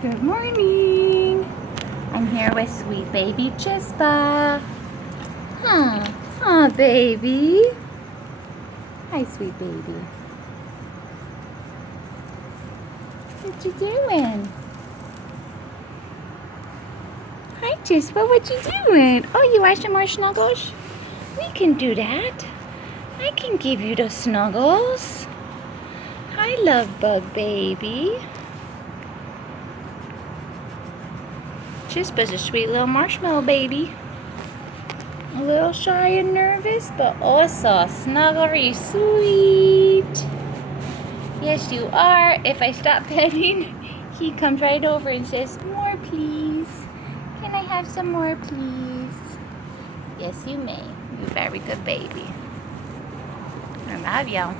Good morning. I'm here with sweet baby Chispa. Baby. Hi, sweet baby. What you doing? Hi, Chispa. What you doing? Oh, you want some more snuggles? We can do that. I can give you the snuggles. Hi, love bug baby. Chispa's a sweet little marshmallow baby. A little shy and nervous, but also snuggly sweet. Yes, you are. If I stop petting, he comes right over and says, "More, please. Can I have some more, please?" Yes, you may. You're a very good baby. I love you.